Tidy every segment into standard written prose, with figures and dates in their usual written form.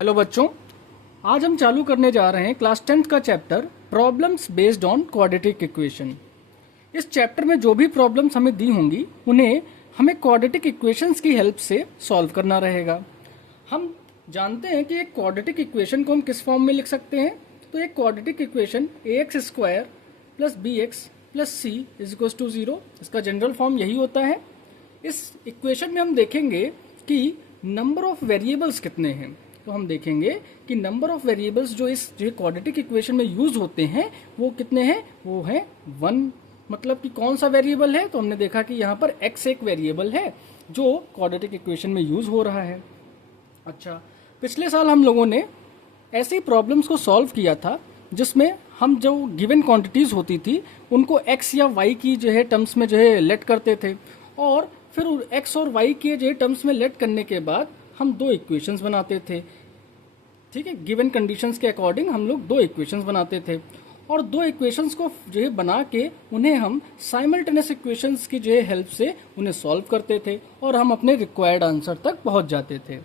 Hello बच्चों, आज हम चालू करने जा रहे हैं क्लास 10th का chapter problems based on quadratic equation. इस चैप्टर में जो भी प्रॉब्लम्स हमें दी होंगी उन्हें हमें क्वाड्रेटिक इक्वेशंस की हेल्प से सॉल्व करना रहेगा। हम जानते हैं कि एक क्वाड्रेटिक इक्वेशन को हम किस फॉर्म में लिख सकते हैं। तो एक quadratic equation ax² plus bx plus c is equal to 0, इसका जनरल फॉर्म यही होता है। इस इक्वेशन में हम देखेंगे कि नंबर ऑफ वेरिएबल्स कितने हैं। तो हम देखेंगे कि नंबर ऑफ वेरिएबल्स जो इस क्वाड्रेटिक इक्वेशन में यूज होते हैं वो कितने हैं, वो है 1। मतलब कि कौन सा वेरिएबल है, तो हमने देखा कि यहाँ पर x एक वेरिएबल है जो क्वाड्रेटिक इक्वेशन में यूज हो रहा है। अच्छा, पिछले साल हम लोगों ने ऐसे ही प्रॉब्लम्स को सॉल्व किया था जिसमें हम जो गिवन क्वांटिटीज होती थी उनको x या y की टर्म्स में लेट करते थे, और फिर x और y के टर्म्स में लेट करने के बाद हम दो इक्वेशंस बनाते थे। ठीक है, गिवन कंडीशंस के अकॉर्डिंग हम लोग दो इक्वेशंस बनाते थे, और दो इक्वेशंस को बना के उन्हें हम साइमल्टेनियस इक्वेशंस की हेल्प से उन्हें सॉल्व करते थे और हम अपने रिक्वायर्ड आंसर तक पहुंच जाते थे।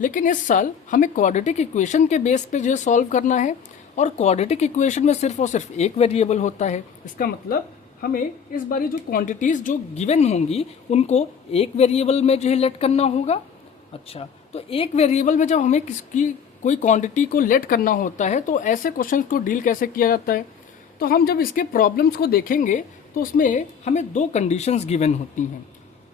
लेकिन इस साल हमें क्वाड्रेटिक इक्वेशन के बेस पे सॉल्व करना है, और क्वाड्रेटिक इक्वेशन में सिर्फ और सिर्फ एक वेरिएबल होता है। इसका मतलब हमें इस बारी जो क्वांटिटीज जो गिवन होंगी उनको एक वेरिएबल में लेट करना होगा। अच्छा, तो एक वेरिएबल में जब हमें किसकी कोई क्वांटिटी को लेट करना होता है तो ऐसे क्वेश्चंस को डील कैसे किया जाता है। तो हम जब इसके प्रॉब्लम्स को देखेंगे तो उसमें हमें दो कंडीशंस गिवन होती हैं,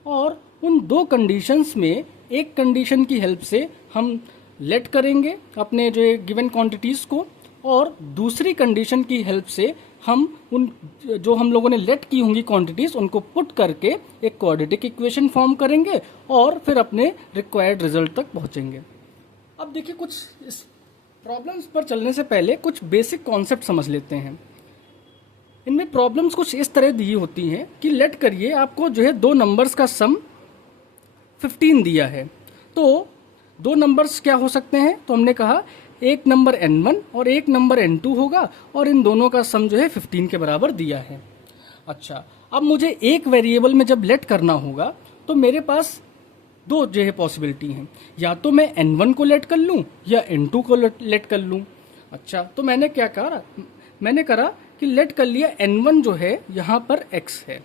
और उन दो कंडीशंस में एक कंडीशन की हेल्प से हम लेट करेंगे अपने गिवन क्वांटिटीज को, और दूसरी कंडीशन की हेल्प से हम उन जो हम लोगों ने लेट की होंगी क्वांटिटीज उनको पुट करके एक क्वाड्रेटिक इक्वेशन फॉर्म करेंगे और फिर अपने रिक्वायर्ड रिजल्ट तक पहुंचेंगे। अब देखिए, कुछ इस प्रॉब्लम्स पर चलने से पहले कुछ बेसिक कॉन्सेप्ट समझ लेते हैं। इनमें प्रॉब्लम्स कुछ इस तरह दी होती हैं कि लेट करिए आपको दो नंबर्स का सम 15 दिया है। तो दो नंबर्स क्या हो सकते हैं, तो हमने कहा एक नंबर n1 और एक नंबर n2 होगा, और इन दोनों का सम 15 के बराबर दिया है। अच्छा, अब मुझे एक वेरिएबल में जब लेट करना होगा तो मेरे पास दो पॉसिबिलिटी हैं, या तो मैं n1 को लेट कर लूं या n2 को लेट कर लूं। अच्छा, तो मैंने क्या करा, मैंने करा कि लेट कर लिया n1 यहाँ पर x है।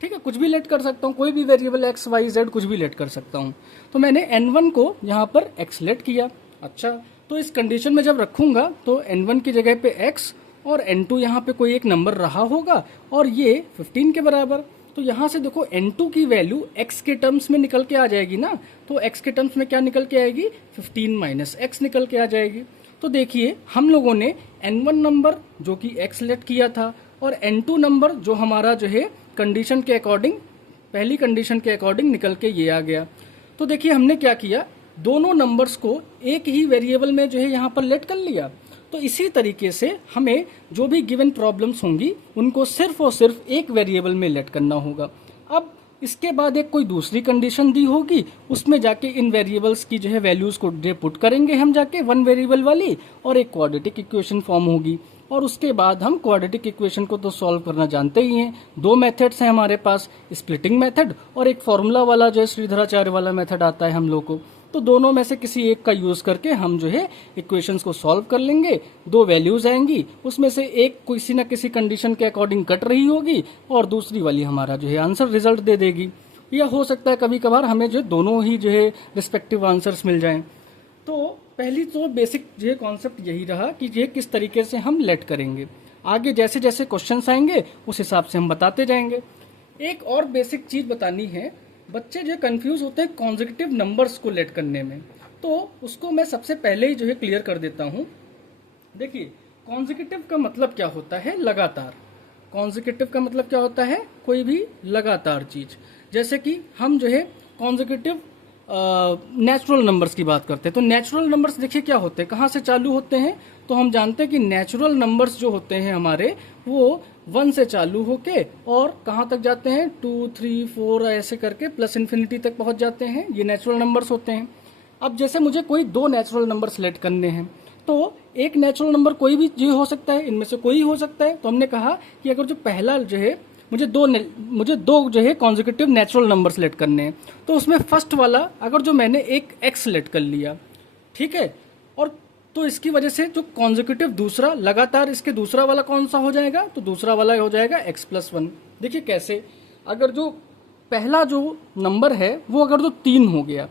ठीक है, कुछ भी लेट कर सकता हूँ, कोई भी वेरिएबल x y z कुछ भी लेट कर सकता हूँ। तो मैंने n1 को यहाँ पर x लेट किया। अच्छा, तो इस कंडीशन में जब रखूंगा तो n1 की जगह पे x और n2 यहाँ पे कोई एक नंबर रहा होगा, और ये 15 के बराबर। तो यहाँ से देखो n2 की वैल्यू x के टर्म्स में निकल के आ जाएगी ना, तो x के टर्म्स में क्या निकल के आएगी, 15 माइनस x निकल के आ जाएगी। तो देखिए, हम लोगों ने n1 नंबर जो कि x लेट किया था, और n2 नंबर जो हमारा कंडीशन के अकॉर्डिंग, पहली कंडीशन के अकॉर्डिंग निकल के ये आ गया। तो देखिए हमने क्या किया, दोनों नंबर्स को एक ही वेरिएबल में यहाँ पर लेट कर लिया। तो इसी तरीके से हमें जो भी गिवन प्रॉब्लम्स होंगी उनको सिर्फ और सिर्फ एक वेरिएबल में लेट करना होगा। अब इसके बाद एक कोई दूसरी कंडीशन दी होगी, उसमें जाके इन वेरिएबल्स की वैल्यूज को पुट करेंगे हम जाके वन वेरिएबल वाली, और एक क्वाड्रेटिक इक्वेशन फॉर्म होगी। और उसके बाद हम क्वाड्रेटिक इक्वेशन को तो सॉल्व करना जानते ही हैं। दो मेथड्स हैं हमारे पास, स्प्लिटिंग मेथड और एक फॉर्मूला वाला श्रीधराचार्य वाला मेथड आता है हम लोग को। तो दोनों में से किसी एक का यूज करके हम इक्वेशंस को सॉल्व कर लेंगे। दो वैल्यूज आएंगी, उसमें से एक किसी न किसी कंडीशन के अकॉर्डिंग कट रही होगी और दूसरी वाली हमारा आंसर रिजल्ट दे देगी। या हो सकता है कभी कभार हमें दोनों ही रिस्पेक्टिव आंसर्स मिल जाएं। तो पहली तो बेसिक कॉन्सेप्ट यही रहा कि किस तरीके से हम लेट करेंगे। आगे जैसे जैसे क्वेश्चंस आएंगे उस हिसाब से हम बताते जाएंगे। एक और बेसिक चीज बतानी है, बच्चे कंफ्यूज होते हैं कॉन्जिक्यूटिव नंबर्स को लेट करने में, तो उसको मैं सबसे पहले ही क्लियर कर देता हूँ। देखिए, कॉन्जिक्यूटिव का मतलब क्या होता है, लगातार। कॉन्जिक्यूटिव का मतलब क्या होता है, कोई भी लगातार चीज। जैसे कि हम कॉन्जिक्यूटिव नेचुरल नंबर्स की बात करते हैं, तो नेचुरल नंबर्स देखिए क्या होते हैं, कहाँ से चालू होते हैं। तो हम जानते हैं कि नेचुरल नंबर्स जो होते हैं हमारे, वो 1 से चालू होके और कहाँ तक जाते हैं, 2 3 4 ऐसे करके प्लस इन्फिनिटी तक पहुंच जाते हैं। ये नेचुरल नंबर्स होते हैं। अब जैसे मुझे कोई दो नेचुरल नंबर सेलेक्ट करने हैं, तो एक नेचुरल नंबर कोई भी हो सकता है, इनमें से कोई हो सकता है। तो हमने कहा कि अगर पहला मुझे दो कॉन्जिक्यूटिव नेचुरल नंबर सेलेक्ट करने हैं, तो उसमें फर्स्ट वाला अगर मैंने एक x सेलेक्ट कर लिया, ठीक है, और तो इसकी वजह से जो कॉन्जिक्यूटिव दूसरा लगातार इसके दूसरा वाला कौन सा हो जाएगा, तो दूसरा वाला हो जाएगा x+1। देखिए कैसे, अगर जो पहला जो नंबर है वो अगर जो 3 हो गया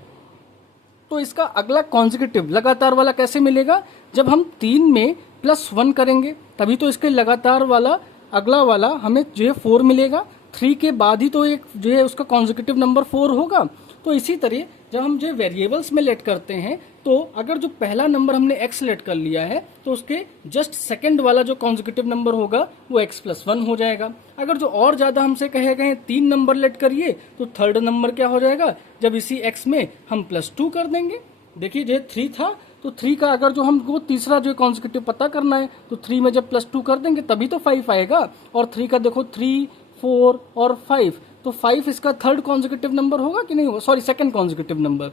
तो इसका अगला कॉन्जिक्यूटिव लगातार वाला कैसे मिलेगा, जब हम 3 में +1 करेंगे तभी तो इसके लगातार वाला अगला वाला हमें जो है 4 मिलेगा। 3 के बाद ही तो एक जो है उसका कॉन्जिक्यूटिव नंबर 4 होगा। तो इसी तरह जब हम जो वेरिएबल्स में लेट करते हैं तो अगर जो पहला नंबर हमने x लेट कर लिया है तो उसके जस्ट सेकंड वाला जो कॉन्जिक्यूटिव नंबर होगा वो x+1 हो जाएगा। अगर जो और ज़्यादा हमसे कहे गए 3 नंबर लेट करिए तो थर्ड नंबर क्या हो जाएगा, जब इसी x में हम +2 कर देंगे। देखिए जो 3 था तो 3 का अगर जो हमको तीसरा जो कॉन्जिक्यूटिव पता करना है तो 3 में जब +2 कर देंगे तभी तो 5 आएगा। और 3 का देखो 3, 4 और 5, तो 5 इसका थर्ड कॉन्जिक्यूटिव नंबर होगा कि नहीं होगा, सॉरी सेकंड कॉन्जिक्यूटिव नंबर।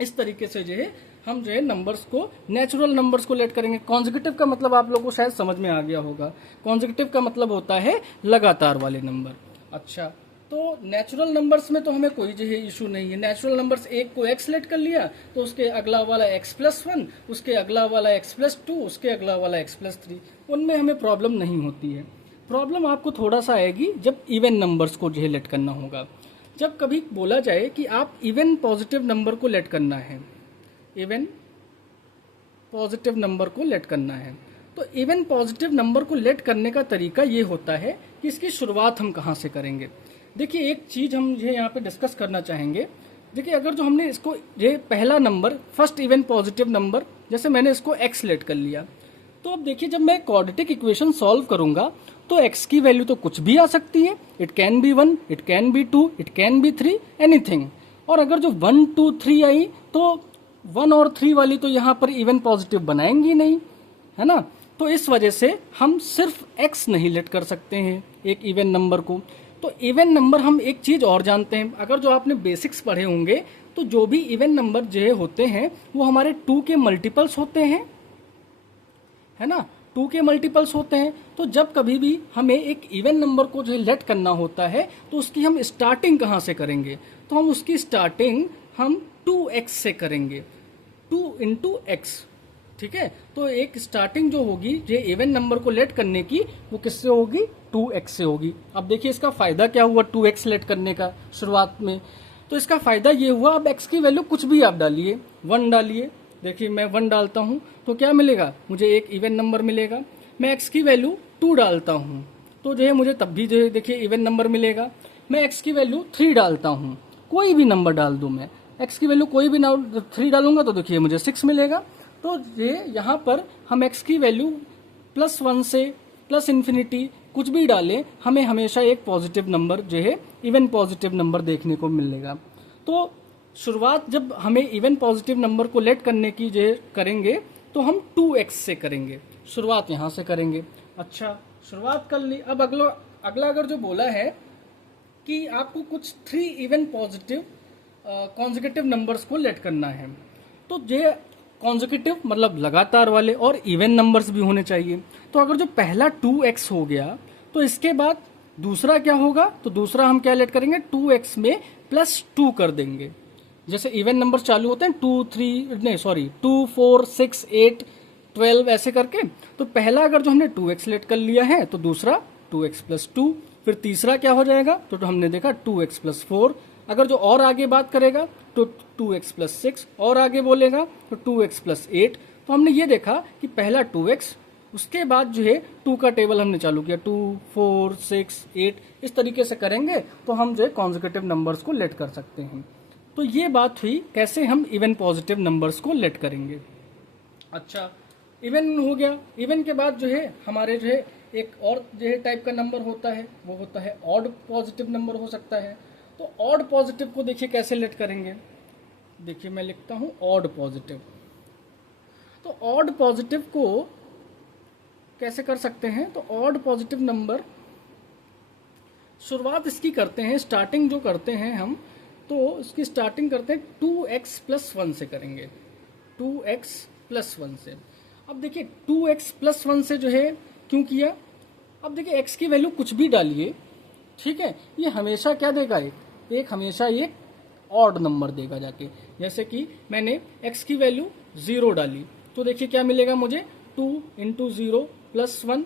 इस तरीके से जो है हम जो है नंबर्स को, नेचुरल नंबर्स को लेट करेंगे। कॉन्जिक्यूटिव का मतलब आप लोगों को शायद समझ में आ गया होगा। कॉन्जिक्यूटिव का मतलब होता है लगातार वाले नंबर। अच्छा, तो नेचुरल नंबर्स में तो हमें कोई जो है इशू नहीं है। नेचुरल नंबर्स एक को x लेट कर लिया तो उसके अगला वाला x+1, उसके अगला वाला x+2, उसके अगला वाला x+3, उनमें हमें प्रॉब्लम नहीं होती है। प्रॉब्लम आपको थोड़ा सा आएगी जब इवन नंबर्स को जो है लेट करना होगा। जब कभी बोला जाए कि आप इवन पॉजिटिव नंबर को लेट करना है, इवन पॉजिटिव नंबर को लेट करना है, तो इवन पॉजिटिव नंबर को लेट करने का तरीका ये होता है कि इसकी शुरुआत हम कहाँ से करेंगे। देखिए एक चीज़ हम ये यहाँ पे डिस्कस करना चाहेंगे। देखिए अगर जो हमने इसको ये पहला number first even positive number, जैसे मैंने इसको x लेट कर लिया, तो अब देखिए जब मैं क्वाड्रेटिक इक्वेशन सॉल्व करूंगा तो x की वैल्यू तो कुछ भी आ सकती है। It can be 1, it can be 2, it can be 3, anything. और अगर जो 1, 2, 3 आई तो 1 और 3 वाली तो यहाँ पर इवन पॉजिटिव बनाएंगी नहीं, है ना। तो इस वजह से हम सिर्फ x नहीं लेट कर सकते हैं एक इवन नंबर को। तो इवन नंबर हम एक चीज़ और जानते हैं, अगर जो आपने बेसिक्स पढ़े होंगे तो जो भी इवन नंबर जो होते हैं वो हमारे 2 के मल्टीपल्स होते हैं, है ना। 2 के मल्टीपल्स होते हैं। तो जब कभी भी हमें एक इवन नंबर को जो है लेट करना होता है तो उसकी हम स्टार्टिंग कहाँ से करेंगे, तो हम उसकी स्टार्टिंग हम 2x से करेंगे, 2 × x, ठीक है। तो एक स्टार्टिंग जो होगी ये इवन नंबर को लेट करने की वो किससे होगी, 2x से होगी। अब देखिए इसका फ़ायदा क्या हुआ 2x लेट करने का शुरुआत में, तो इसका फ़ायदा ये हुआ, अब x की वैल्यू कुछ भी आप डालिए, 1 डालिए। देखिए मैं 1 डालता हूँ तो क्या मिलेगा, मुझे एक इवन नंबर मिलेगा। मैं x की वैल्यू 2 डालता हूँ तो जो है मुझे तब भी जो है देखिए इवन नंबर मिलेगा। मैं x की वैल्यू 3 डालता हूँ, कोई भी नंबर डाल दूँ मैं, x की वैल्यू कोई भी 3 डालूंगा तो देखिए मुझे 6 मिलेगा। तो ये यहाँ पर हम x की वैल्यू +1 से +∞ कुछ भी डालें, हमें हमेशा एक पॉजिटिव नंबर जो है इवन पॉजिटिव नंबर देखने को मिलेगा। तो शुरुआत जब हमें इवन पॉजिटिव नंबर को लेट करने की जो करेंगे तो हम 2x से करेंगे, शुरुआत यहाँ से करेंगे। अच्छा शुरुआत कर ली। अब अगला अगर जो बोला है कि आपको कुछ 3 इवन पॉजिटिव कॉन्जिक्यूटिव नंबर्स को लेट करना है, तो ये कॉन्जिक्यूटिव मतलब लगातार वाले और इवन नंबर्स भी होने चाहिए। तो अगर जो पहला 2x हो गया तो इसके बाद दूसरा क्या होगा, तो दूसरा हम क्या लेट करेंगे, 2x में +2 कर देंगे। जैसे इवन नंबर चालू होते हैं 2, 4, 6, 8, 12 ऐसे करके। तो पहला अगर जो हमने 2x लेट कर लिया है तो दूसरा 2x + 2, फिर तीसरा क्या हो जाएगा, तो हमने देखा 2x + 4। अगर जो और आगे बात करेगा तो 2x + 6, और आगे बोलेगा तो 2x + 8। तो हमने ये देखा कि पहला 2x, उसके बाद जो है 2 का टेबल हमने चालू किया, 2, 4, 6, 8 इस तरीके से करेंगे तो हम जो है कॉन्जिक्यूटिव नंबर्स को लेट कर सकते हैं। तो ये बात हुई कैसे हम इवन पॉजिटिव नंबर्स को लेट करेंगे। अच्छा इवन हो गया। इवन के बाद जो है हमारे जो है एक और जो है टाइप का नंबर होता है, वो होता है ऑड पॉजिटिव नंबर हो सकता है। तो ऑड पॉजिटिव को देखिए कैसे लेट करेंगे, देखिए मैं लिखता हूँ ऑड पॉजिटिव। तो ऑड पॉजिटिव को कैसे कर सकते हैं, तो ऑड पॉजिटिव नंबर शुरुआत इसकी करते हैं, स्टार्टिंग जो करते हैं हम, तो इसकी स्टार्टिंग करते हैं 2x + 1 से करेंगे, 2x + 1 से। अब देखिए 2x + 1 से जो है क्यों किया, अब देखिए x की वैल्यू कुछ भी डालिए, ठीक है, ये हमेशा क्या देगा, एक हमेशा ये ऑड नंबर देगा जाके। जैसे कि मैंने x की वैल्यू 0 डाली तो देखिए क्या मिलेगा मुझे, 2 इंटू 0 प्लस 1,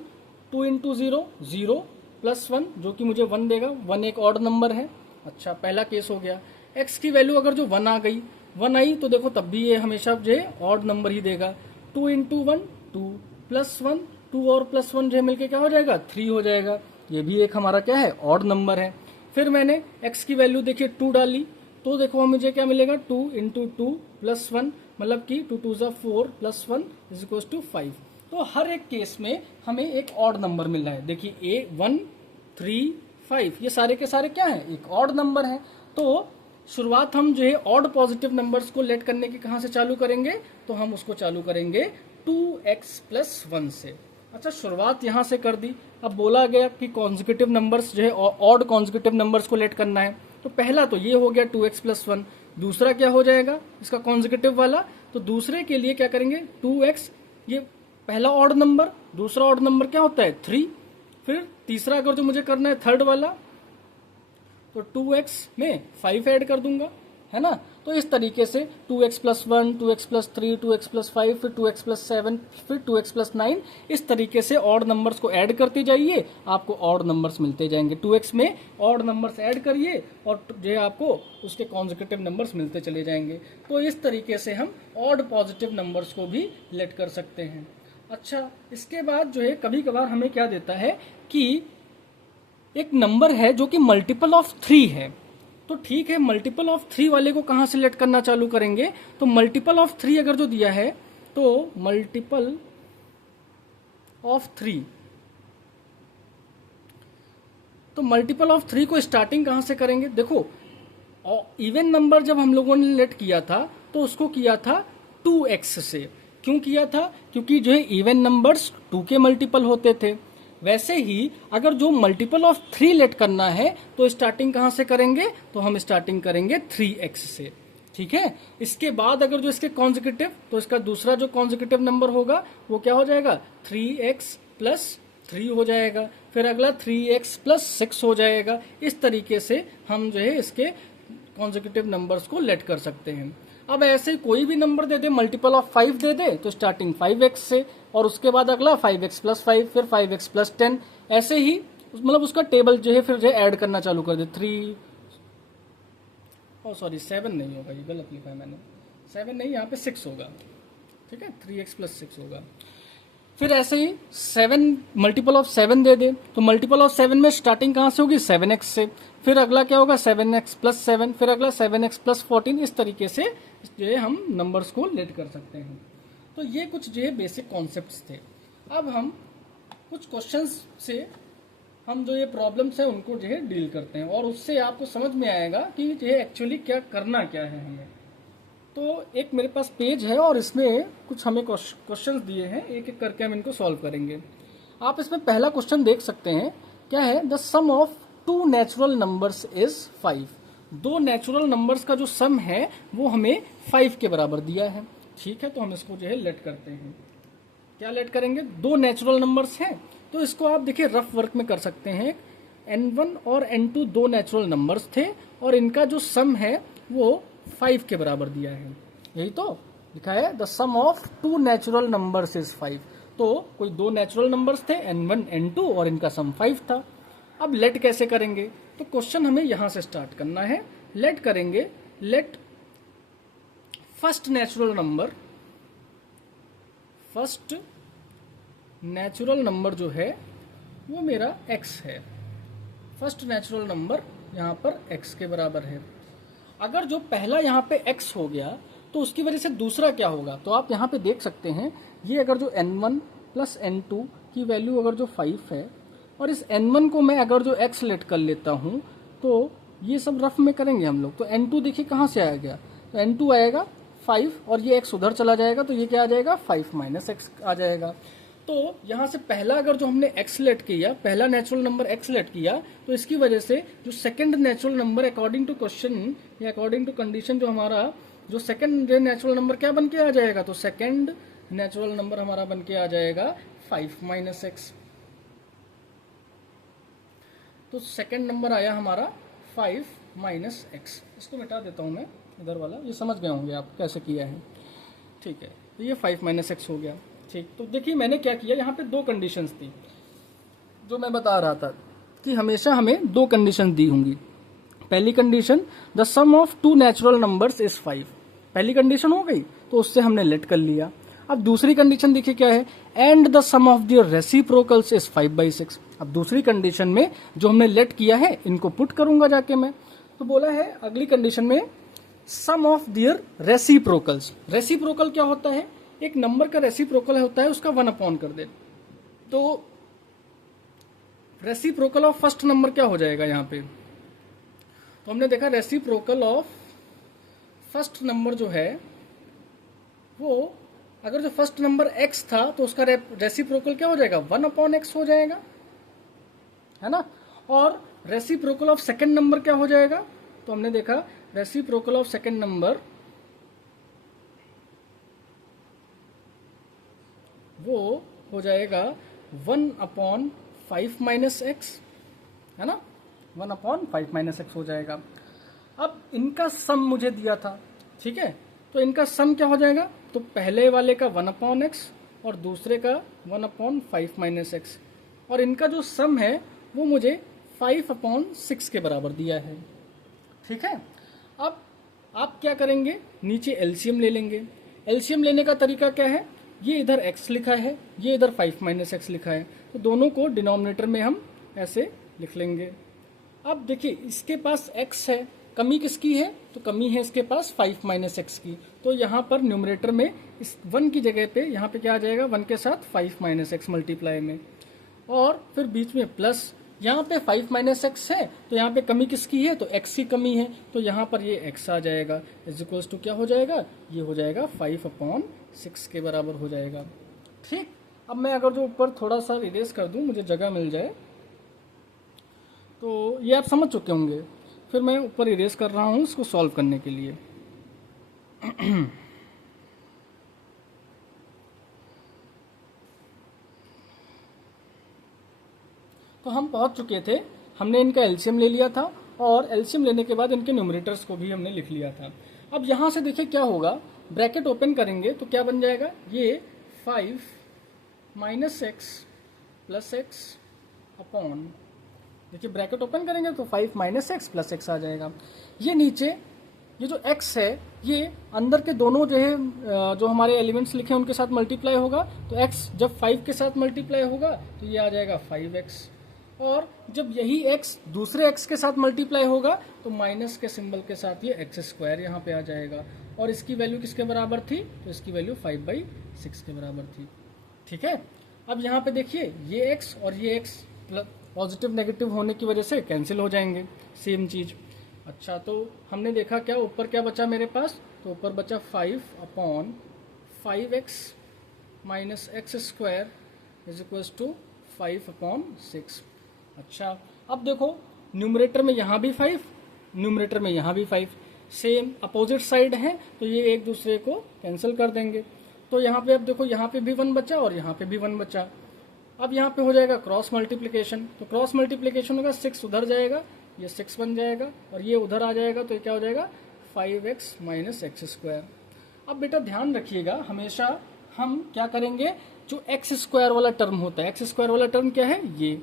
2 इंटू 0 0 प्लस 1 जो कि मुझे 1 देगा। 1 एक ऑड नंबर है। अच्छा, पहला केस हो गया। x की वैल्यू अगर जो 1 आ गई, 1 आई तो देखो तब भी ये हमेशा जो है ऑड नंबर ही देगा। 2 इंटू 1 2 प्लस 1, 2 और प्लस 1 जो है मिलके क्या हो जाएगा, 3 हो जाएगा। ये भी एक हमारा क्या है, ऑड नंबर है। फिर मैंने x की वैल्यू देखिए 2 डाली तो देखो मुझे क्या मिलेगा, 2 इंटू 2 प्लस 1 मतलब कि 2 2 ज़ा 4 प्लस 1 इज इक्वल टू 5। तो हर एक केस में हमें एक ऑड नंबर मिल रहा है। देखिए ए 1 3 5 ये सारे के सारे क्या है, एक ऑड नंबर है। तो शुरुआत हम जो है ऑड पॉजिटिव नंबर्स को लेट करने की कहाँ से चालू करेंगे, तो हम उसको चालू करेंगे 2x प्लस 1 से। अच्छा, शुरुआत यहाँ से कर दी। अब बोला गया कि कॉन्जिक्यूटिव नंबर्स जो है ऑड कॉन्जिक्यूटिव नंबर्स को लेट करना है। तो पहला तो ये हो गया 2x प्लस 1। दूसरा क्या हो जाएगा इसका कॉन्जिक्यूटिव वाला, तो दूसरे के लिए क्या करेंगे 2x, ये पहला ऑड नंबर, दूसरा ऑड नंबर क्या होता है 3। फिर तीसरा अगर जो मुझे करना है थर्ड वाला, तो 2x में 5 ऐड कर दूंगा, है ना। तो इस तरीके से 2x plus 1, 2x plus 3, 2x plus 5, फिर 2x प्लस 7, फिर 2x प्लस 9, इस तरीके से ऑड नंबर्स को ऐड करते जाइए, आपको ऑड नंबर्स मिलते जाएंगे। 2x में ऑड नंबर्स ऐड करिए और जो है आपको उसके कॉन्जिक्यूटिव नंबर्स मिलते चले जाएंगे। तो इस तरीके से हम ऑड पॉजिटिव नंबर्स को भी लेट कर सकते हैं। अच्छा, इसके बाद जो है कभी कभार हमें क्या देता है कि एक नंबर है जो कि मल्टीपल ऑफ 3 है। तो ठीक है, मल्टीपल ऑफ 3 वाले को कहाँ से लेट करना चालू करेंगे, तो मल्टीपल ऑफ 3 अगर जो दिया है तो मल्टीपल ऑफ 3, तो मल्टीपल ऑफ 3 को स्टार्टिंग कहाँ से करेंगे। देखो इवन नंबर जब हम लोगों ने लेट किया था तो उसको किया था 2x से। क्यों किया था, क्योंकि जो है इवन नंबर्स 2 के मल्टीपल होते थे। वैसे ही अगर जो मल्टीपल ऑफ 3 लेट करना है तो स्टार्टिंग कहाँ से करेंगे, तो हम स्टार्टिंग करेंगे 3x से। ठीक है, इसके बाद अगर जो इसके कॉन्जिक्यूटिव, तो इसका दूसरा जो कॉन्जिक्यूटिव नंबर होगा वो क्या हो जाएगा 3x प्लस 3 हो जाएगा। फिर अगला 3x प्लस 6 हो जाएगा। इस तरीके से हम जो है इसके कॉन्जिक्यूटिव नंबर्स को लेट कर सकते हैं। अब ऐसे कोई भी number they they, multiple of 5 दे दे तो स्टार्टिंग 5x से, और उसके बाद अगला 5x प्लस 5, फिर 5x प्लस 10, ऐसे ही मतलब उसका टेबल जो है फिर जो है ऐड करना चालू कर दे। 7 नहीं होगा, ये गलत लिखा है मैंने, 7 नहीं, यहाँ पे 6 होगा। ठीक है, 3x प्लस 6 होगा। फिर ऐसे ही 7 मल्टीपल ऑफ 7 दे दे तो मल्टीपल ऑफ 7 में स्टार्टिंग कहाँ से होगी 7x से। फिर अगला क्या होगा 7x प्लस 7, फिर अगला 7x प्लस 14। इस तरीके से जो है हम नंबर्स को लेट कर सकते हैं। तो ये कुछ जो है बेसिक कॉन्सेप्ट्स थे। अब हम कुछ क्वेश्चंस से हम जो ये प्रॉब्लम्स है उनको जो है डील करते हैं, और उससे आपको समझ में आएगा कि जो है एक्चुअली क्या करना क्या है हमें। तो एक मेरे पास पेज है और इसमें कुछ हमें क्वेश्चंस दिए हैं, एक एक करके हम इनको सॉल्व करेंगे। आप इसमें पहला क्वेश्चन देख सकते हैं, क्या है, the sum of 2 natural numbers is 5। 2 natural numbers का जो सम है वो हमें 5 के बराबर दिया है। ठीक है, तो हम इसको जो है लेट करते हैं। क्या लेट करेंगे, 2 नेचुरल नंबर्स हैं तो इसको आप देखिए रफ वर्क में कर सकते हैं। n1 और n2 2 नेचुरल नंबर्स थे और इनका जो सम है वो 5 के बराबर दिया है। यही तो लिखा है, the sum of 2 natural numbers is 5। तो कोई 2 नेचुरल नंबर्स थे n1 n2 और इनका सम 5 था। अब लेट कैसे करेंगे, तो क्वेश्चन हमें यहां से स्टार्ट करना है। लेट करेंगे, लेट फर्स्ट नेचुरल नंबर जो है वो मेरा x है। फर्स्ट नेचुरल नंबर यहाँ पर x के बराबर है। अगर जो पहला यहाँ पे x हो गया तो उसकी वजह से दूसरा क्या होगा, तो आप यहाँ पे देख सकते हैं, ये अगर जो n1 प्लस n2 की वैल्यू अगर जो 5 है और इस n1 को मैं अगर जो x लेट कर लेता हूँ तो ये सब रफ में करेंगे हम लोग। तो n2 देखिए कहाँ से आ गया, तो n2 आएगा 5 और ये x उधर चला जाएगा तो ये क्या आ जाएगा 5 माइनस x आ जाएगा। तो यहाँ से पहला अगर जो हमने x लेट किया, पहला नेचुरल नंबर x लेट किया, तो इसकी वजह से जो second natural number according to question या अकॉर्डिंग टू कंडीशन जो हमारा जो सेकंड नेचुरल नंबर क्या बन के आ जाएगा, तो सेकंड नेचुरल नंबर हमारा बन के आ जाएगा 5 माइनस एक्स। तो सेकंड नंबर आया हमारा 5 माइनस एक्स। इसको मिटा देता हूँ मैं इधर वाला, ये समझ गए होंगे आप कैसे किया है। ठीक है, तो ये 5 माइनस एक्स हो गया। ठीक, तो देखिए मैंने क्या किया, यहाँ पे दो कंडीशंस थी जो मैं बता रहा था कि हमेशा हमें दो कंडीशन दी होंगी। पहली condition, the sum of two natural numbers is 5, पहली कंडीशन हो गई, तो उससे हमने लेट कर लिया। अब दूसरी कंडीशन देखिए क्या है, and the sum of the reciprocals is 5/6। अब दूसरी कंडीशन में जो हमने लेट किया है इनको पुट करूंगा जाके मैं। तो बोला है अगली कंडीशन में सम ऑफ दियर रेसिप्रोकल्स। रेसिप्रोकल क्या होता है, एक नंबर का रेसिप्रोकल होता है उसका 1 अपॉन कर दे। तो रेसिप्रोकल ऑफ फर्स्ट नंबर क्या हो जाएगा यहाँ पे, तो हमने देखा रेसिप्रोकल ऑफ फर्स्ट नंबर जो है वो, अगर जो फर्स्ट नंबर x था तो उसका रेसिप्रोकल क्या हो जाएगा, 1 अपॉन एक्स हो जाएगा, है ना। और रेसिप्रोकल ऑफ सेकंड नंबर क्या हो जाएगा, तो हमने देखा रेसिप्रोकल ऑफ सेकंड नंबर वो हो जाएगा 1 अपॉन 5 माइनस एक्स, है ना, 1 अपॉन 5 माइनस एक्स हो जाएगा। अब इनका सम मुझे दिया था, ठीक है, तो इनका सम क्या हो जाएगा, तो पहले वाले का 1 अपॉन एक्स और दूसरे का 1 अपॉन 5 माइनस एक्स, और इनका जो सम है वो मुझे 5 अपॉन 6 के बराबर दिया है। ठीक है, अब आप क्या करेंगे, नीचे एलसीएम ले लेंगे। एलसीएम लेने का तरीका क्या है, ये इधर x लिखा है, ये इधर 5 माइनस एक्स लिखा है, तो दोनों को डिनोमिनेटर में हम ऐसे लिख लेंगे। अब देखिए इसके पास x है, कमी किसकी है, तो कमी है इसके पास 5 माइनस एक्स की, तो यहाँ पर न्यूमरेटर में इस 1 की जगह पे यहाँ पे क्या आ जाएगा, 1 के साथ 5 माइनस एक्स मल्टीप्लाई में, और फिर बीच में प्लस, यहाँ पे 5 माइनस एक्स है तो यहाँ पे कमी किसकी है, तो x की कमी है, तो यहाँ पर ये x आ जाएगा, इज इक्वल्स टू क्या हो जाएगा, ये हो जाएगा 5 अपॉन 6 के बराबर हो जाएगा। ठीक, अब मैं अगर जो ऊपर थोड़ा सा इरेज कर दूं, मुझे जगह मिल जाए, तो ये आप समझ चुके होंगे। फिर मैं ऊपर इरेज कर रहा हूँ इसको सॉल्व करने के लिए। तो हम पहुंच चुके थे, हमने इनका एलसीएम ले लिया था और एलसीएम लेने के बाद इनके न्यूमरेटर्स को भी हमने लिख लिया था। अब यहाँ से देखिए क्या होगा, ब्रैकेट ओपन करेंगे तो क्या बन जाएगा, ये 5 minus x plus x upon, देखिए ब्रैकेट ओपन करेंगे तो 5 माइनस एक्स प्लस एक्स आ जाएगा। ये नीचे ये जो x है ये अंदर के दोनों जो है जो हमारे एलिमेंट्स लिखे हैं उनके साथ मल्टीप्लाई होगा, तो x जब 5 के साथ मल्टीप्लाई होगा तो ये आ जाएगा 5x, और जब यही x दूसरे x के साथ मल्टीप्लाई होगा तो माइनस के सिंबल के साथ ये x² यहाँ पे आ जाएगा, और इसकी वैल्यू किसके बराबर थी, तो इसकी वैल्यू 5/6 के बराबर थी। ठीक है, अब यहाँ पे देखिए ये x और ये x पॉजिटिव नेगेटिव होने की वजह से कैंसिल हो जाएंगे, सेम चीज। अच्छा, तो हमने देखा क्या ऊपर क्या बचा मेरे पास, तो ऊपर बचा 5 upon 5x minus x² is equals to 5 upon 6। अच्छा, अब देखो न्यूमरेटर में यहाँ भी 5, न्यूमरेटर में यहाँ भी 5, सेम अपोजिट साइड है, तो ये एक दूसरे को कैंसिल कर देंगे। तो यहाँ पे अब देखो यहाँ पे भी 1 बचा और यहाँ पे भी 1 बचा। अब यहाँ पे हो जाएगा क्रॉस मल्टीप्लिकेशन, तो क्रॉस मल्टीप्लिकेशन होगा, 6 उधर जाएगा, ये 6 बन जाएगा, और ये उधर आ जाएगा, तो ये क्या हो जाएगा 5x माइनस x²। अब बेटा ध्यान रखिएगा, हमेशा हम क्या करेंगे, जो x² वाला टर्म होता है, x² वाला टर्म क्या है, ये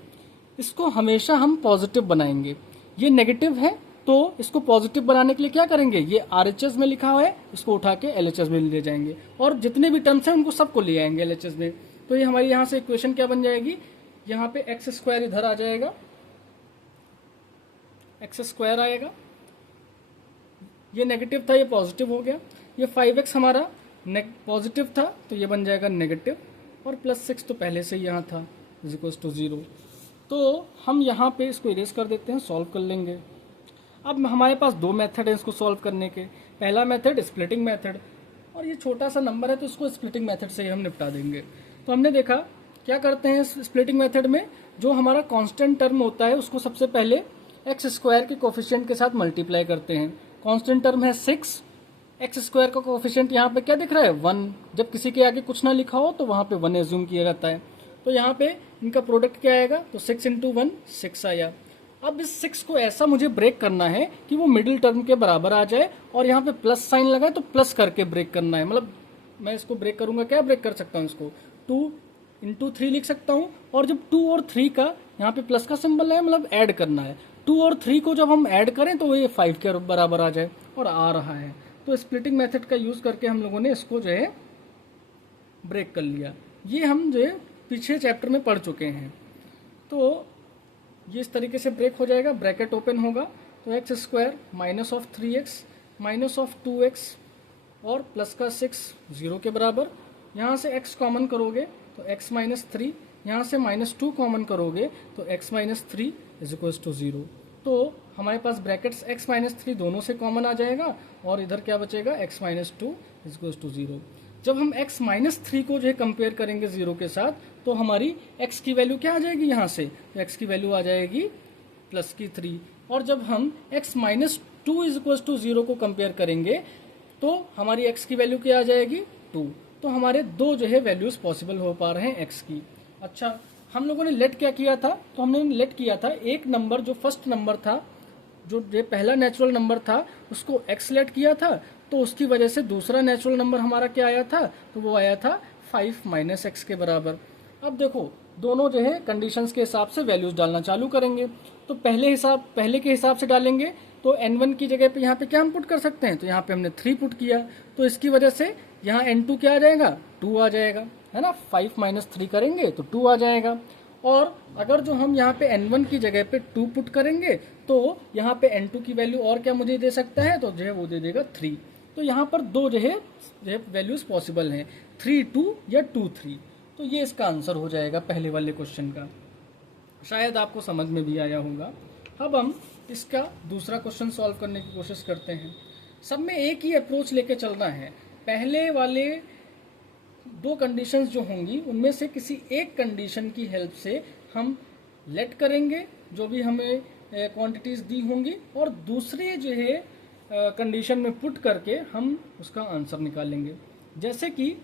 इसको हमेशा हम पॉजिटिव बनाएंगे। ये नेगेटिव है तो इसको पॉजिटिव बनाने के लिए क्या करेंगे, ये RHS में लिखा हुआ है, इसको उठा के LHS में ले जाएंगे, और जितने भी टर्म्स हैं उनको सबको ले आएंगे LHS में। तो ये हमारी यहाँ से इक्वेशन क्या बन जाएगी, यहाँ पे x² इधर आ जाएगा, x² आएगा, ये नेगेटिव था ये पॉजिटिव हो गया, ये 5x हमारा पॉजिटिव था तो ये बन जाएगा नेगेटिव, और +6 तो पहले से ही यहाँ था इज इक्वल्स टू 0। तो हम यहाँ पे इसको इरेज कर देते हैं, सॉल्व कर लेंगे। अब हमारे पास दो मेथड है इसको सॉल्व करने के, पहला मेथड स्प्लिटिंग मेथड, और ये छोटा सा नंबर है तो इसको स्प्लिटिंग मेथड से ही हम निपटा देंगे। तो हमने देखा क्या करते हैं स्प्लिटिंग मेथड में, जो हमारा कांस्टेंट टर्म होता है उसको सबसे पहले x² के कोफिशिएंट के साथ मल्टीप्लाई करते हैं। कांस्टेंट टर्म है 6, x² का कोफिशिएंट यहाँ पे क्या दिख रहा है 1, जब किसी के आगे कुछ ना लिखा हो तो वहाँ पे 1 एज्यूम किया जाता है, तो यहाँ पे इनका प्रोडक्ट क्या आएगा, तो 6 × 1 6 आया। अब इस 6 को ऐसा मुझे ब्रेक करना है कि वो मिडिल टर्म के बराबर आ जाए, और यहाँ पे प्लस साइन लगा है तो प्लस करके ब्रेक करना है, मतलब मैं इसको ब्रेक करूंगा, क्या ब्रेक कर सकता हूँ इसको, 2 × 3 लिख सकता हूँ। और जब 2 और 3 का यहाँ पे प्लस का सिंबल है, मतलब ऐड करना है, 2 और 3 को जब हम ऐड करें तो ये 5 के बराबर आ जाए, और आ रहा है। तो स्प्लिटिंग मेथड का यूज़ करके हम लोगों ने इसको जो है ब्रेक कर लिया। ये हम जो है पीछे चैप्टर में पढ़ चुके हैं। तो ये इस तरीके से ब्रेक हो जाएगा, ब्रैकेट ओपन होगा तो x² minus of 3x minus of 2x और प्लस का 6 0 के बराबर। यहाँ से x कॉमन करोगे तो x माइनस 3, यहाँ से -2 कॉमन करोगे तो x minus 3 is equal to 0। तो हमारे पास ब्रैकेट्स x माइनस 3 दोनों से कॉमन आ जाएगा और इधर क्या बचेगा, x minus 2 is equal to 0। जब हम x माइनस 3 को जो है कंपेयर करेंगे 0 के साथ तो हमारी x की वैल्यू क्या आ जाएगी, यहाँ से तो x की वैल्यू आ जाएगी प्लस की 3। और जब हम x minus 2 is equal to 0 को कंपेयर करेंगे तो हमारी x की वैल्यू क्या आ जाएगी, 2। तो हमारे दो जो है वैल्यूज पॉसिबल हो पा रहे हैं x की। अच्छा, हम लोगों ने लेट क्या किया था, तो हमने लेट किया था एक नंबर जो फर्स्ट नंबर था, जो पहला नेचुरल नंबर था उसको x लेट किया था, तो उसकी वजह से दूसरा नेचुरल नंबर हमारा क्या आया था, तो वो आया था 5 माइनस एक्स के बराबर। अब देखो दोनों जो है कंडीशंस के हिसाब से वैल्यूज डालना चालू करेंगे। तो पहले के हिसाब से डालेंगे तो n1 की जगह पे यहाँ पे क्या हम पुट कर सकते हैं, तो यहाँ पे हमने 3 पुट किया, तो इसकी वजह से यहाँ n2 क्या आ जाएगा, 2 आ जाएगा, है ना। 5 माइनस 3 करेंगे तो 2 आ जाएगा। और अगर जो हम यहाँ पे n1 की जगह पे 2 पुट करेंगे तो यहाँ पे n2 की वैल्यू और क्या मुझे दे सकता है, तो जो है वो दे देगा 3। तो यहाँ पर दो जो है वैल्यूज पॉसिबल हैं, 3 2 या 2 3। तो ये इसका आंसर हो जाएगा पहले वाले क्वेश्चन का। शायद आपको समझ में भी आया होगा। अब हम इसका दूसरा क्वेश्चन सॉल्व करने की कोशिश करते हैं। सब में एक ही अप्रोच लेके चलना है। पहले वाले दो कंडीशंस जो होंगी उनमें से किसी एक कंडीशन की हेल्प से हम लेट करेंगे जो भी हमें क्वांटिटीज दी होंगी, और दूसरे जो है कंडीशन में पुट करके हम उसका आंसर निकालेंगे। जैसे कि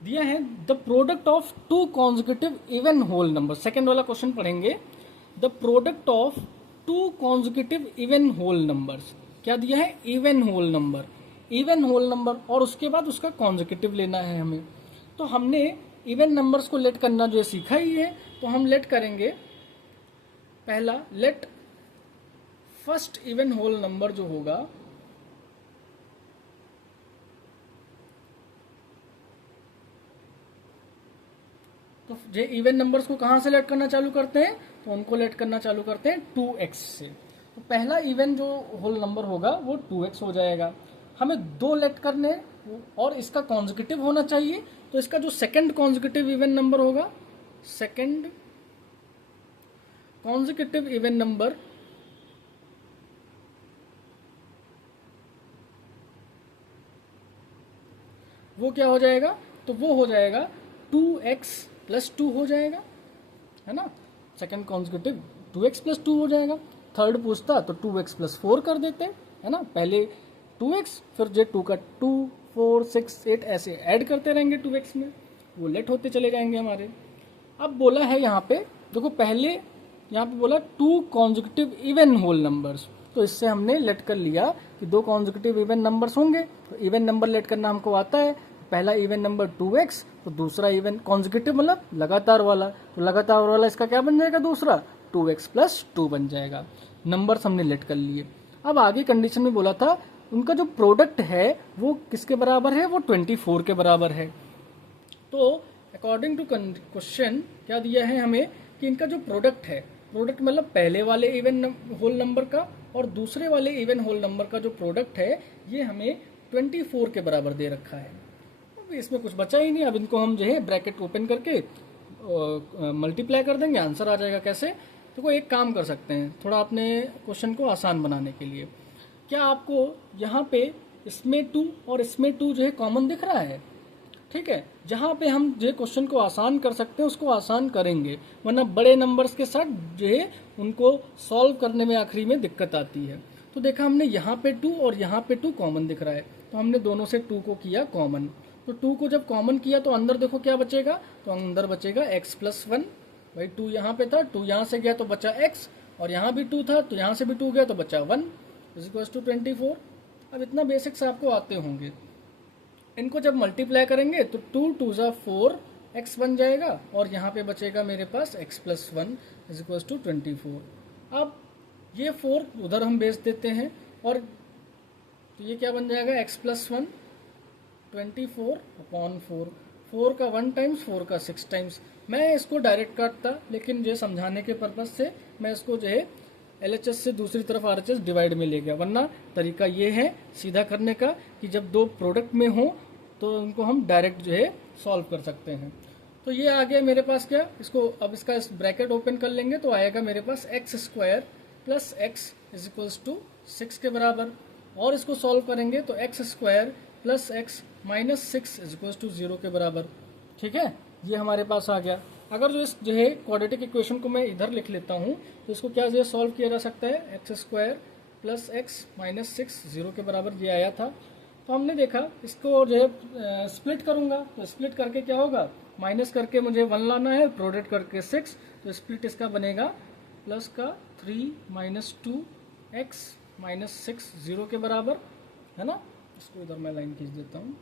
दिया है the product of 2 consecutive even whole number. Second वाला क्वेश्चन पढ़ेंगे, the product of 2 consecutive even whole numbers. क्या दिया है, even whole number, even whole number, और उसके बाद उसका कॉन्जिक्यूटिव लेना है हमें। तो हमने इवन नंबर्स को लेट करना जो है सीखा ही है, तो हम लेट करेंगे पहला, let first even whole number जो होगा तो जो इवन नंबर्स को कहां से लेट करना चालू करते हैं, तो उनको लेट करना चालू करते हैं 2x से। तो पहला इवन जो होल नंबर होगा वो 2x हो जाएगा। हमें दो लेट करने और इसका कॉन्जिक्यूटिव होना चाहिए, तो इसका जो सेकंड कॉन्जिक्यूटिव इवन नंबर होगा, सेकंड कॉन्जिक्यूटिव इवन नंबर वो क्या हो जाएगा, तो वो हो जाएगा 2x प्लस 2 हो जाएगा, है ना। सेकंड कॉन्जिक्यूटिव 2x प्लस 2 हो जाएगा। थर्ड पूछता तो 2x प्लस 4 कर देते, है ना। पहले 2x फिर जो 2 का 2 4 6 8 ऐसे ऐड करते रहेंगे 2x में, वो लेट होते चले जाएंगे हमारे। अब बोला है यहाँ पे देखो, पहले यहाँ पे बोला 2 कॉन्जिक्यूटिव इवन होल नंबर्स, तो इससे हमने लेट कर लिया कि 2 कॉन्जिक्यूटिव इवन नंबर्स होंगे। तो इवन नंबर लेट करना हमको आता है। पहला इवन नंबर 2x, तो दूसरा इवन कॉन्जिक्यूटिव मतलब लगातार वाला, तो लगातार वाला इसका क्या बन जाएगा, दूसरा 2x प्लस 2 बन जाएगा। नंबर्स हमने लेट कर लिए। अब आगे कंडीशन में बोला था उनका जो प्रोडक्ट है वो किसके बराबर है, वो 24 के बराबर है। तो अकॉर्डिंग टू क्वेश्चन क्या दिया है हमें कि इनका जो प्रोडक्ट है, प्रोडक्ट मतलब पहले वाले इवन होल नंबर का और दूसरे वाले इवन होल नंबर का जो प्रोडक्ट है ये हमें 24 के बराबर दे रखा है। अब इसमें कुछ बचा ही नहीं। अब इनको हम जो है ब्रैकेट ओपन करके मल्टीप्लाई कर देंगे, आंसर आ जाएगा। कैसे, तो कोई एक काम कर सकते हैं थोड़ा अपने क्वेश्चन को आसान बनाने के लिए। क्या आपको यहाँ पे इसमें 2 और इसमें 2 जो है कॉमन दिख रहा है, ठीक है। जहाँ पे हम जो क्वेश्चन को आसान कर सकते हैं उसको आसान करेंगे, वरना बड़े नंबर्स के साथ जो है उनको सॉल्व करने में आखिरी में दिक्कत आती है। तो देखा हमने यहाँ पे 2 और यहाँ पे 2 कॉमन दिख रहा है, तो हमने दोनों से 2 को किया कॉमन। तो 2 को जब कॉमन किया तो अंदर देखो क्या बचेगा, तो अंदर बचेगा x प्लस 1। भाई 2 यहाँ पे था, 2 यहाँ से गया तो बचा x, और यहाँ भी 2 था तो यहाँ से भी 2 गया तो बचा 1 इज इक्वल टू 24। अब इतना बेसिक्स आपको आते होंगे। इनको जब मल्टीप्लाई करेंगे तो 2 2 ज़ा 4 x बन जाएगा और यहाँ पे बचेगा मेरे पास x plus 1 is equal to 24। अब ये 4 उधर हम बेच देते हैं और तो ये क्या बन जाएगा x प्लस 1 24 अपॉन 4, 4 का 1 टाइम्स 4 का 6 टाइम्स। मैं इसको डायरेक्ट काटता, लेकिन जो समझाने के पर्पज़ से मैं इसको जो है LHS से दूसरी तरफ RHS डिवाइड में ले गया, वरना तरीका ये है सीधा करने का कि जब दो प्रोडक्ट में हो तो उनको हम डायरेक्ट जो है सॉल्व कर सकते हैं। तो ये आ गया मेरे पास क्या, इसको अब इसका ब्रैकेट ओपन कर लेंगे तो आएगा मेरे पास x square plus x is equals to 6 के बराबर, और इसको सॉल्व करेंगे तो x square plus x minus 6 is equals to 0 के बराबर। ठीक है, ये हमारे पास आ गया। अगर जो है क्वाड्रेटिक इक्वेशन को मैं इधर लिख लेता हूँ तो इसको क्या जो है सॉल्व किया जा सकता है, x square plus x minus 6 0 के बराबर ये आया था। तो हमने देखा इसको जो है स्प्लिट करूँगा तो स्प्लिट करके क्या होगा, माइनस करके मुझे 1 लाना है, प्रोडक्ट करके 6, तो स्प्लिट इसका बनेगा प्लस का 3 माइनस 2 एक्स माइनस 6 0 के बराबर, है ना। इसको इधर मैं लाइन खींच देता हूँ,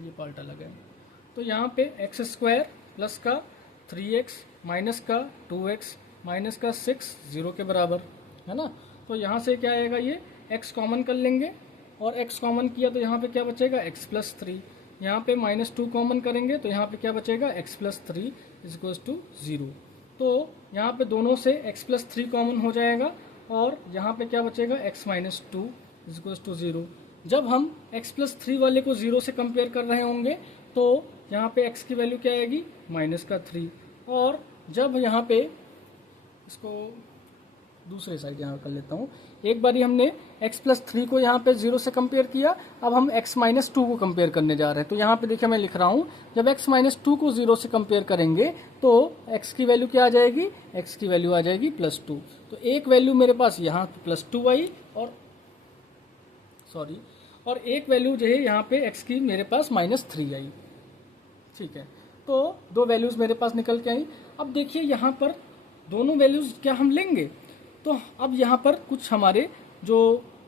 ये पार्ट अलग है। तो यहाँ पे एक्स स्क्वायर प्लस का 3x माइनस का 2x माइनस का 6 0 के बराबर, है ना। तो यहाँ से क्या आएगा, ये x कॉमन कर लेंगे और x कॉमन किया तो यहाँ पे क्या बचेगा x प्लस 3, यहाँ पे माइनस 2 कॉमन करेंगे तो यहाँ पे क्या बचेगा x plus 3 is equals to 0। तो यहाँ पे दोनों से x प्लस 3 कॉमन हो जाएगा और यहाँ पे क्या बचेगा x minus 2 is equals to 0। जब हम x प्लस 3 वाले को 0 से कंपेयर कर रहे होंगे तो यहाँ पे x की वैल्यू क्या आएगी, माइनस का 3, और जब यहाँ पे इसको दूसरे साइड यहाँ कर लेता हूँ, एक बारी हमने x प्लस 3 को यहाँ पे 0 से कंपेयर किया, अब हम x माइनस 2 को कंपेयर करने जा रहे हैं। तो यहाँ पे देखिए मैं लिख रहा हूँ, जब x माइनस 2 को 0 से कंपेयर करेंगे तो x की वैल्यू क्या आ जाएगी, x की वैल्यू आ जाएगी प्लस 2। तो एक वैल्यू मेरे पास यहाँ प्लस 2 आई और एक वैल्यू जो है यहाँ पे x की मेरे पास माइनस 3 आई। ठीक है, तो दो वैल्यूज मेरे पास निकल के आई। अब देखिए यहाँ पर दोनों वैल्यूज क्या हम लेंगे, तो अब यहाँ पर कुछ हमारे जो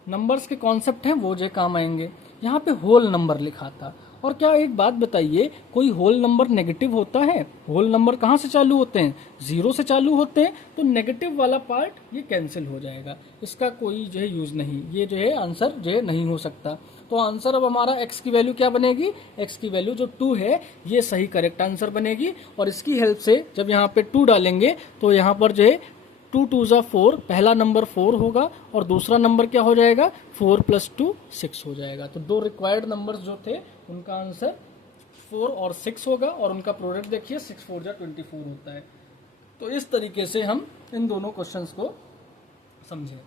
नंबर्स के कॉन्सेप्ट हैं वो जो काम आएंगे। यहाँ पे होल नंबर लिखा था, और क्या एक बात बताइए, कोई होल नंबर नेगेटिव होता है? होल नंबर कहाँ से चालू होते हैं, 0 से चालू होते हैं, तो नेगेटिव वाला पार्ट ये कैंसिल हो जाएगा, इसका कोई जो है यूज नहीं, ये जो है आंसर जो है नहीं हो सकता। तो आंसर अब हमारा x की वैल्यू क्या बनेगी, x की वैल्यू जो 2 है ये सही करेक्ट आंसर बनेगी। और इसकी हेल्प से जब यहाँ पे 2 डालेंगे तो यहाँ पर जो है 2 2 ज़ा 4, पहला नंबर 4 होगा और दूसरा नंबर क्या हो जाएगा, 4 प्लस 2 6 हो जाएगा। तो दो रिक्वायर्ड नंबर्स जो थे उनका आंसर 4 और 6 होगा, और उनका प्रोडक्ट देखिए 6 4 ज़ा 24 होता है। तो इस तरीके से हम इन दोनों क्वेश्चंस को समझें।